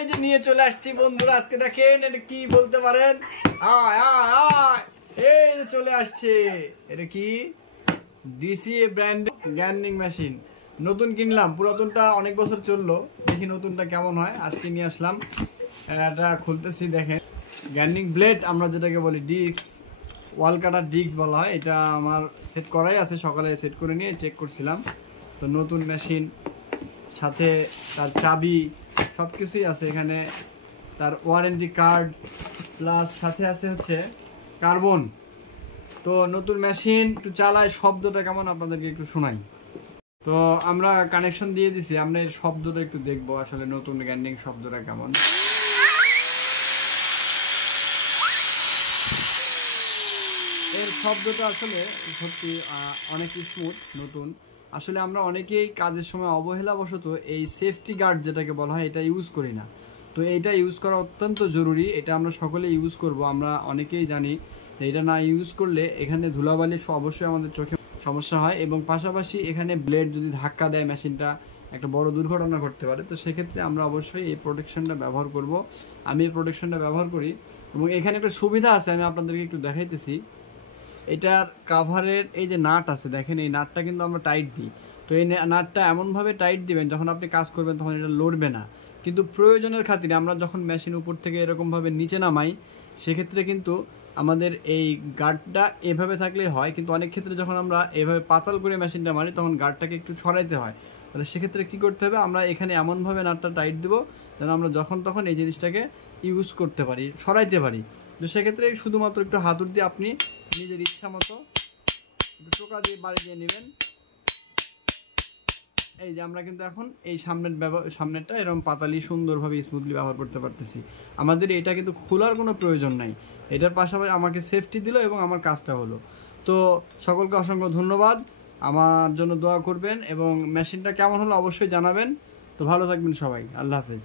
এই যে নিয়ে চলে আসছি বন্ধুরা, আজকে দেখেন এটা কি বলতে পারেন। আয় আয় আয়, এই যে চলে আসছে। এটা কি ডিসিএ ব্র্যান্ড গ্যান্ডিং মেশিন। নতুন কিনলাম, পুরাতনটা অনেক বছর চললো, দেখি নতুনটা কেমন হয়। আজকে নিয়ে আসলাম, এটা খুলতেছি। দেখেন গ্যান্ডিং ব্লেড আমরা যেটাকে বলি, ডিস্ক ওয়াল কাটার ডিস্ক বলা হয়। এটা আমার সেট করাই আছে, সকালে সেট করে নিয়ে চেক করছিলাম। তো নতুন মেশিন, সাথে তার চাবি সব কিছুই আছে এখানে, তার ওয়ারেন্টি কার্ড প্লাস সাথে আছে হচ্ছে কার্বন। তো নতুন মেশিন একটু চালায়, শব্দটা কেমন আপনাদেরকে একটু শোনাই। তো আমরা কানেকশন দিয়ে দিছি, আমরা এর শব্দটা একটু দেখবো আসলে নতুন গ্যান্ডিং শব্দটা কেমন। এর শব্দটা আসলে সত্যি অনেক স্মুথ নতুন। আসলে আমরা অনেকেই কাজের সময় অবহেলাবশত এই সেফটি গার্ড যেটাকে বলা হয় এটা ইউজ করি না। তো এইটা ইউজ করা অত্যন্ত জরুরি, এটা আমরা সকলে ইউজ করব। আমরা অনেকেই জানি এটা না ইউজ করলে এখানে ধুলাবালি অবশ্যই আমাদের চোখে সমস্যা হয়, এবং পাশাপাশি এখানে ব্লেড যদি ধাক্কা দেয় মেশিনটা একটা বড় দুর্ঘটনা ঘটতে পারে। তো সেক্ষেত্রে আমরা অবশ্যই এই প্রোটেকশনটা ব্যবহার করব। আমি এই প্রোটেকশনটা ব্যবহার করি, এবং এখানে একটা সুবিধা আছে, আমি আপনাদেরকে একটু দেখাইতেছি। এটার কাভারের এই যে নাট আছে, দেখেন এই নাটটা কিন্তু আমরা টাইট দিই। তো এই নাটটা এমনভাবে টাইট দিবেন যখন আপনি কাজ করবেন তখন এটা লড়বে না। কিন্তু প্রয়োজনের খাতিরে আমরা যখন মেশিন উপর থেকে এরকমভাবে নিচে নামাই, সেক্ষেত্রে কিন্তু আমাদের এই গার্ডটা এভাবে থাকলেই হয়, কিন্তু অনেক ক্ষেত্রে যখন আমরা এভাবে পাতাল করে মেশিনটা মারি তখন গার্ডটাকে একটু ছড়াইতে হয়। তাহলে সেক্ষেত্রে কী করতে হবে, আমরা এখানে এমনভাবে নাটটা টাইট দেবো যেন আমরা যখন তখন এই জিনিসটাকে ইউজ করতে পারি, সরাইতে পারি। তো সেক্ষেত্রে শুধুমাত্র একটু হাতুড় দিয়ে আপনি নিজের ইচ্ছা মতো একটু টোকা দিয়ে বাড়ি দিয়ে নেবেন। এই যে আমরা কিন্তু এখন এই সামনেরটা এরকম পাতালি সুন্দরভাবে স্মুথলি ব্যবহার করতে পারতেছি। আমাদের এটা কিন্তু খোলার কোনো প্রয়োজন নাই, এটার পাশাপাশি আমাকে সেফটি দিল এবং আমার কাজটা হলো। তো সকলকে অসংখ্য ধন্যবাদ, আমার জন্য দোয়া করবেন এবং মেশিনটা কেমন হলো অবশ্যই জানাবেন। তো ভালো থাকবেন সবাই, আল্লাহ হাফেজ।